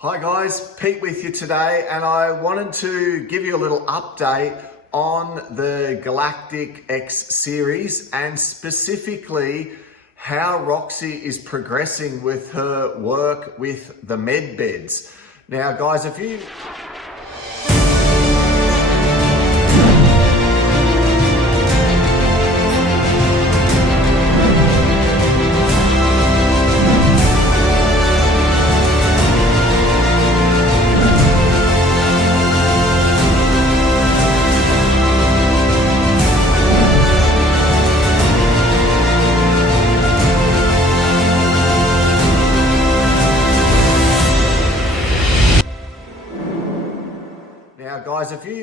Hi guys, Pete with you today, and I wanted to give you a little update on the Galactic X series and specifically how Roxy is progressing with her work with the med beds. Now guys, if you Now, guys, if you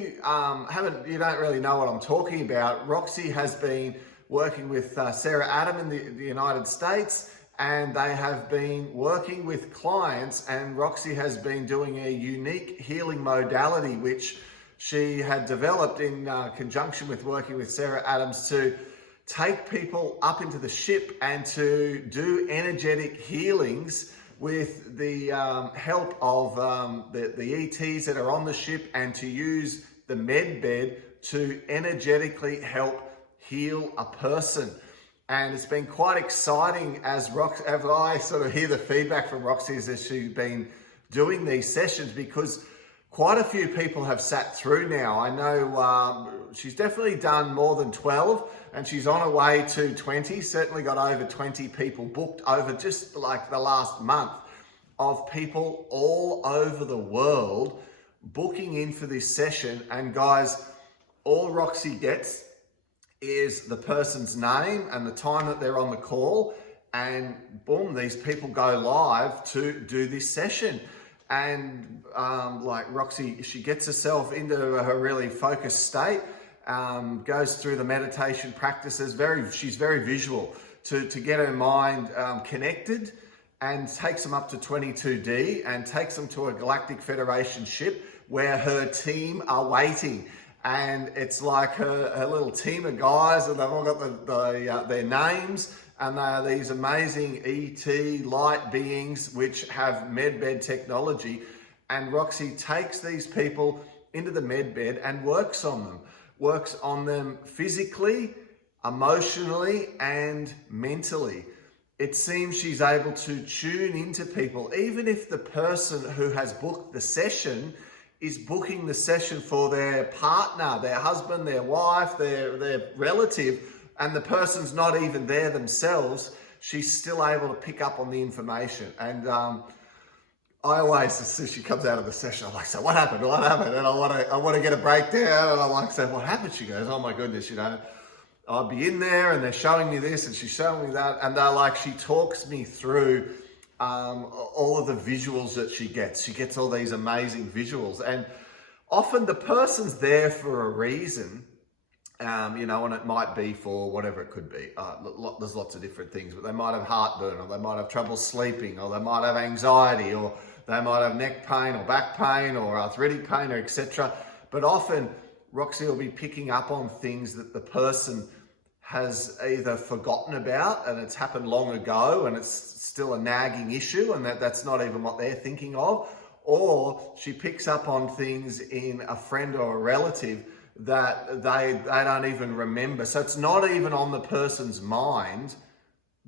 you don't really know what I'm talking about. Roxy has been working with Sarah Adam in the United States, and they have been working with clients, and Roxy has been doing a unique healing modality, which she had developed in conjunction with working with Sarah Adams to take people up into the ship and to do energetic healings with the help of the ETs that are on the ship, and to use the med bed to energetically help heal a person. And it's been quite exciting as I sort of hear the feedback from Roxy as she's been doing these sessions, because quite a few people have sat through now. I know she's definitely done more than 12, and she's on her way to 20, certainly got over 20 people booked over just like the last month, of people all over the world booking in for this session. And guys, all Roxy gets is the person's name and the time that they're on the call, and boom, these people go live to do this session. And like Roxy, she gets herself into her really focused state, goes through the meditation practices. She's very visual to get her mind connected, and takes them up to 22D and takes them to a Galactic Federation ship where her team are waiting. And it's like her little team of guys, and they've all got their names, and they're these amazing ET light beings which have medbed technology. And Roxy takes these people into the medbed and works on them physically, emotionally, and mentally. It seems she's able to tune into people, even if the person who has booked the session is booking the session for their partner, their husband, their wife, their relative, and the person's not even there themselves. She's still able to pick up on the information. And I always, as soon as she comes out of the session, I'm like, so what happened? What happened? And I want to get a breakdown. And I'm like, so what happened? She goes, oh my goodness, I'll be in there and they're showing me this and she's showing me that. And they're like, she talks me through all of the visuals that she gets. She gets all these amazing visuals. And often the person's there for a reason, and it might be for whatever it could be. There's lots of different things, but they might have heartburn, or they might have trouble sleeping, or they might have anxiety, or they might have neck pain or back pain or arthritic pain, or etc. But often Roxy will be picking up on things that the person has either forgotten about, and it's happened long ago and it's still a nagging issue, and that's not even what they're thinking of. Or she picks up on things in a friend or a relative that they don't even remember. So it's not even on the person's mind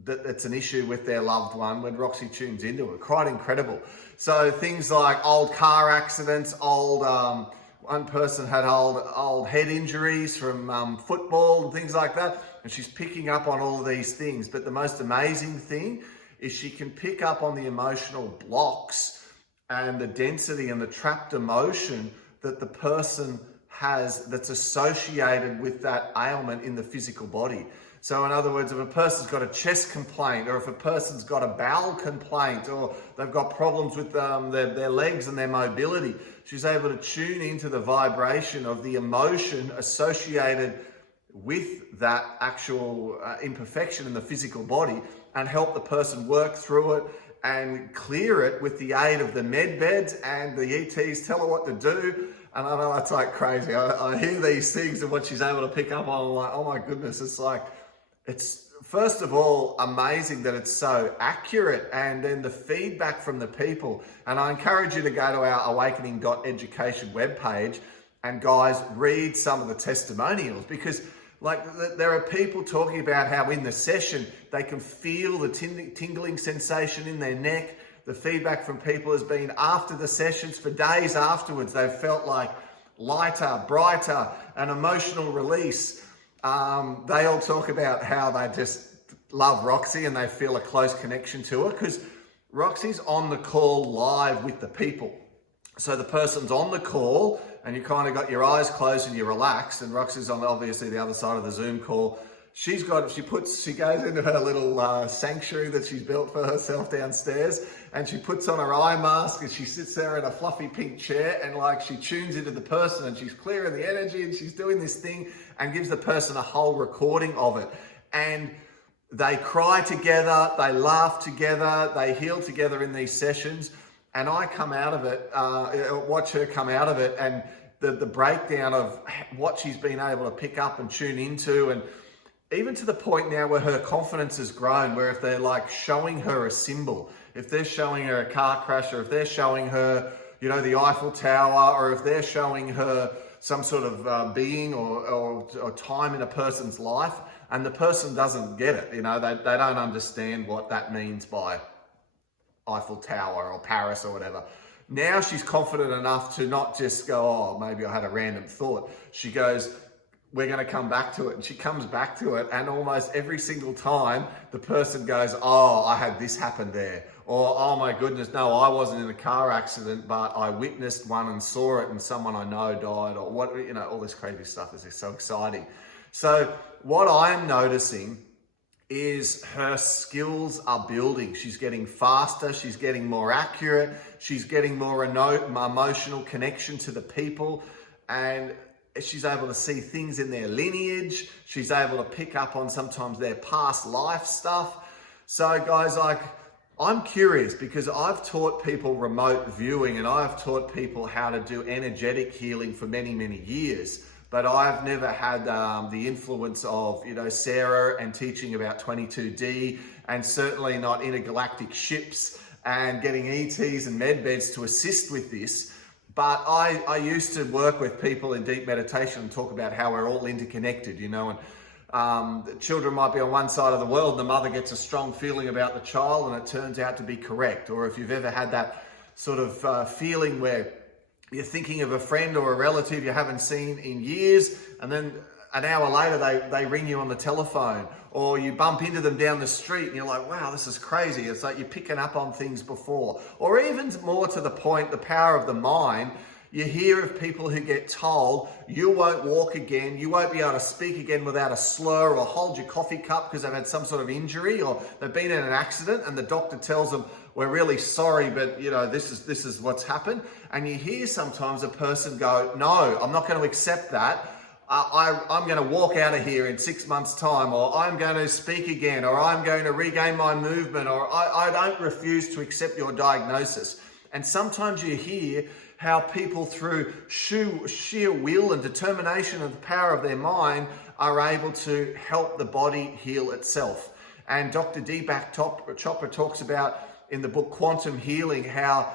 that it's an issue with their loved one when Roxy tunes into it. Quite incredible. So things like old car accidents, one person had old head injuries from football and things like that, and she's picking up on all of these things. But the most amazing thing is she can pick up on the emotional blocks and the density and the trapped emotion that the person has that's associated with that ailment in the physical body. So in other words, if a person's got a chest complaint, or if a person's got a bowel complaint, or they've got problems with their legs and their mobility, she's able to tune into the vibration of the emotion associated with that actual imperfection in the physical body, and help the person work through it and clear it with the aid of the med beds, and the ETs tell her what to do. And I know that's like crazy. I hear these things and what she's able to pick up on, I'm like, oh my goodness, it's first of all, amazing that it's so accurate, and then the feedback from the people. And I encourage you to go to our awakening.education webpage and guys, read some of the testimonials, because like there are people talking about how in the session they can feel the tingling sensation in their neck. The feedback from people has been after the sessions, for days afterwards, they've felt like lighter, brighter, an emotional release. They all talk about how they just love Roxy and they feel a close connection to her, because Roxy's on the call live with the people. So the person's on the call and you kind of got your eyes closed and you're relaxed, and Roxy's on obviously the other side of the Zoom call. She goes into her little sanctuary that she's built for herself downstairs, and she puts on her eye mask and she sits there in a fluffy pink chair, and like she tunes into the person and she's clearing the energy and she's doing this thing and gives the person a whole recording of it. And they cry together, they laugh together, they heal together in these sessions. And I come out of it, watch her come out of it, and the breakdown of what she's been able to pick up and tune into, and even to the point now where her confidence has grown, where if they're like showing her a symbol, if they're showing her a car crash, or if they're showing her, you know, the Eiffel Tower, or if they're showing her some sort of being or time in a person's life, and the person doesn't get it, you know, they don't understand what that means by Eiffel Tower or Paris or whatever. Now she's confident enough to not just go, oh, maybe I had a random thought. She goes, we're going to come back to it. And she comes back to it, and almost every single time the person goes, oh, I had this happen there. Or, oh my goodness, no, I wasn't in a car accident, but I witnessed one and saw it and someone I know died, or what, you know, all this crazy stuff is so exciting. So what I'm noticing is her skills are building. She's getting faster, she's getting more accurate, she's getting more emotional connection to the people, and she's able to see things in their lineage. She's able to pick up on sometimes their past life stuff. So guys, like, I'm curious, because I've taught people remote viewing and I've taught people how to do energetic healing for many, many years. But I've never had the influence of, you know, Sarah and teaching about 22D, and certainly not intergalactic ships and getting ETs and med beds to assist with this. But I used to work with people in deep meditation and talk about how we're all interconnected, you know, and the children might be on one side of the world and the mother gets a strong feeling about the child and it turns out to be correct. Or if you've ever had that sort of feeling where you're thinking of a friend or a relative you haven't seen in years, and then an hour later they ring you on the telephone, or you bump into them down the street and you're like, wow, this is crazy. It's like you're picking up on things before. Or even more to the point, the power of the mind. You hear of people who get told, you won't walk again, you won't be able to speak again without a slur, or hold your coffee cup because they've had some sort of injury, or they've been in an accident and the doctor tells them, we're really sorry, but you know, this is what's happened. And you hear sometimes a person go, no, I'm not going to accept that. I'm going to walk out of here in 6 months' time, or I'm going to speak again, or I'm going to regain my movement, or I don't refuse to accept your diagnosis. And sometimes you hear how people, through sheer will and determination and the power of their mind, are able to help the body heal itself. And Dr. Deepak Chopra talks about in the book Quantum Healing how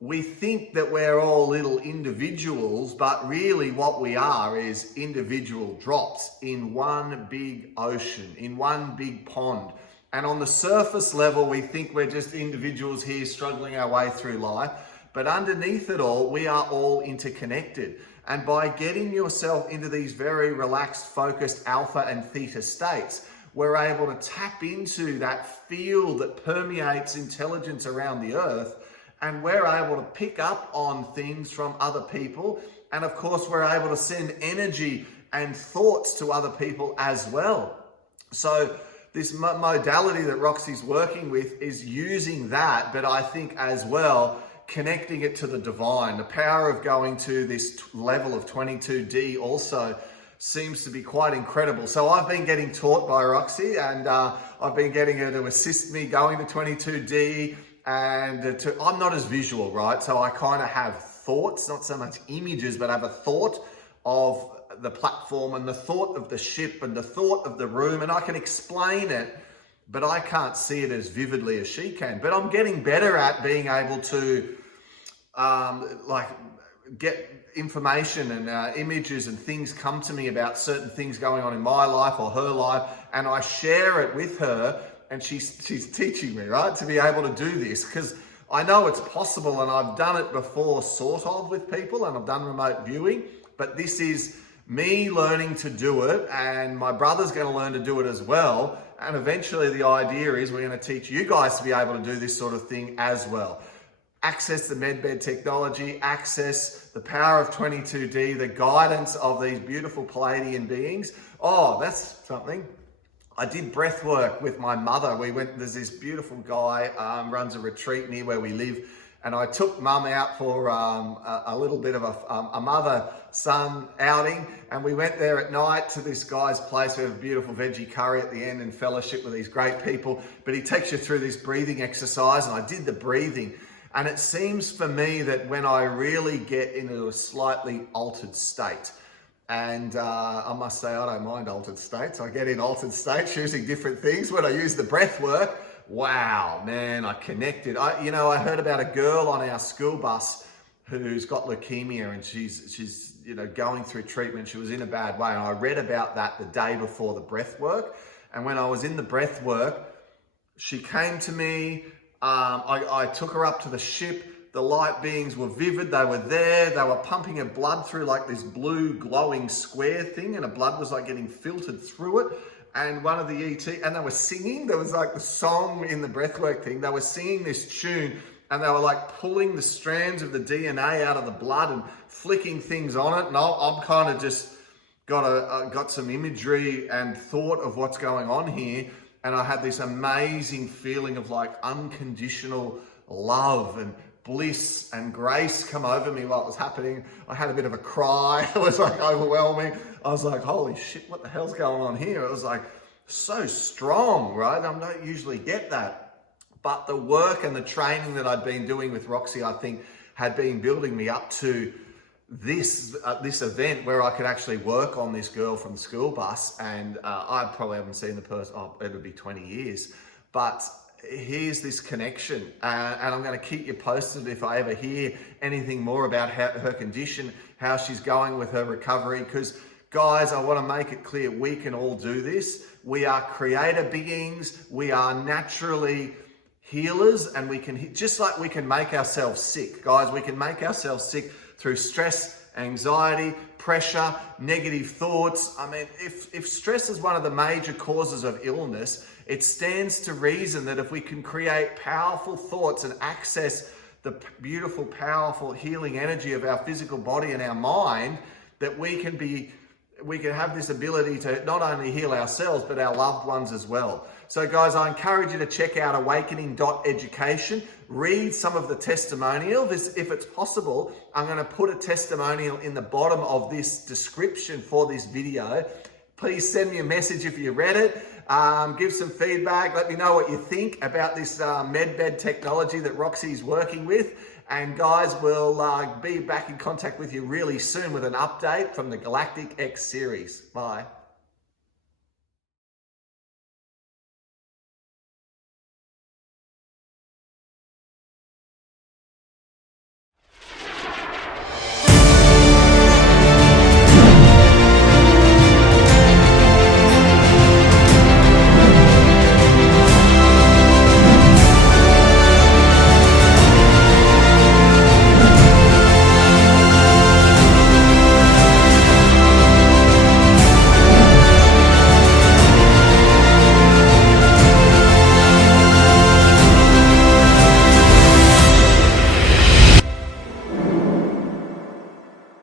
we think that we're all little individuals, but really what we are is individual drops in one big ocean, in one big pond. And on the surface level, we think we're just individuals here struggling our way through life. But underneath it all, we are all interconnected. And by getting yourself into these very relaxed, focused alpha and theta states, we're able to tap into that field that permeates intelligence around the earth. And we're able to pick up on things from other people. And of course, we're able to send energy and thoughts to other people as well. So this modality that Roxy's working with is using that, but I think as well, connecting it to the divine. The power of going to this level of 22D also seems to be quite incredible. So I've been getting taught by Roxy, and I've been getting her to assist me going to 22D, and I'm not as visual, right? So I kind of have thoughts, not so much images, but I have a thought of the platform and the thought of the ship and the thought of the room, and I can explain it, but I can't see it as vividly as she can. But I'm getting better at being able to like get information and images and things come to me about certain things going on in my life or her life, and I share it with her, and she's teaching me, right, to be able to do this, because I know it's possible, and I've done it before sort of with people, and I've done remote viewing, but this is me learning to do it, and my brother's going to learn to do it as well, and eventually the idea is we're going to teach you guys to be able to do this sort of thing as well. Access the medbed technology, access the power of 22D, the guidance of these beautiful Palladian beings. Oh, that's something. I did breath work with my mother. There's this beautiful guy, runs a retreat near where we live, and I took mum out for a little bit of a mother-son outing, and we went there at night to this guy's place. We have a beautiful veggie curry at the end and fellowship with these great people, but he takes you through this breathing exercise, and I did the breathing. And it seems for me that when I really get into a slightly altered state, and I must say I don't mind altered states. I get in altered states using different things. When I use the breath work, wow, man, I connected. I heard about a girl on our school bus who's got leukemia, and she's going through treatment. She was in a bad way, and I read about that the day before the breath work. And when I was in the breath work, she came to me. I took her up to the ship. The light beings were vivid. They were there. They were pumping her blood through like this blue glowing square thing, and her blood was like getting filtered through it. And one of the ET, and they were singing. There was like the song in the breathwork thing. They were singing this tune, and they were like pulling the strands of the DNA out of the blood and flicking things on it. And I'm kind of just got some imagery and thought of what's going on here. And I had this amazing feeling of like unconditional love and bliss and grace come over me while it was happening. I had a bit of a cry. It was like overwhelming. I was like, holy shit, what the hell's going on here? It was like so strong, right? I don't usually get that. But the work and the training that I'd been doing with Roxy, I think, had been building me up to this event where I could actually work on this girl from the school bus. And I probably haven't seen the person, it'll be 20 years. But here's this connection, and I'm going to keep you posted if I ever hear anything more about her condition, how she's going with her recovery. Because guys, I want to make it clear, we can all do this. We are creator beings. We are naturally healers, and we can, just like we can make ourselves sick, guys, we can make ourselves sick through stress, anxiety, pressure, negative thoughts. I mean, if stress is one of the major causes of illness, it stands to reason that if we can create powerful thoughts and access the beautiful, powerful healing energy of our physical body and our mind, that we can have this ability to not only heal ourselves, but our loved ones as well. So guys, I encourage you to check out awakening.education. Read some of the testimonial. If it's possible, I'm going to put a testimonial in the bottom of this description for this video. Please send me a message if you read it. Give some feedback. Let me know what you think about this medbed technology that Roxy's working with. And guys, we'll be back in contact with you really soon with an update from the Galactic X series. Bye.